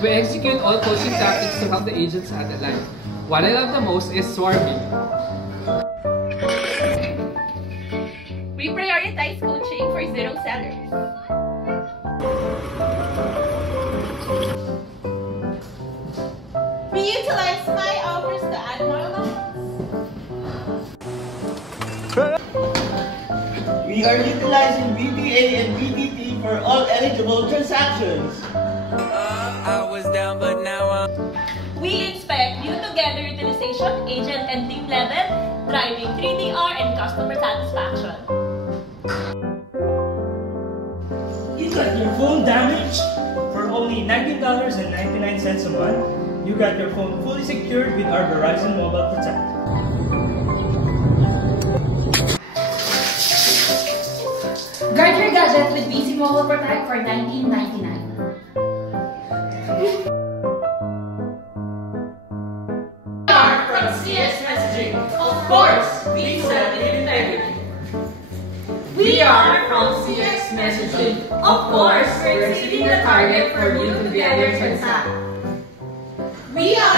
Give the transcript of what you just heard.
We execute all coaching tactics to help the agents at the line. What I love the most is swarming. We prioritize coaching for zero sellers. We utilize my offers to add more loans. We are utilizing BTA and BTT for all eligible transactions. I was down, but now I'm... We expect you to gather utilization, agent and team level, driving 3DR and customer satisfaction. You got your phone damaged? For only $19.99 a month, you got your phone fully secured with our Verizon Mobile Protect. Guard your gadget with BC Mobile Protect for $19.99. We are from CS Messaging. Of course, we sell with integrity. We are from CS Messaging. Of course, we're exceeding the target for you to gather transact. We are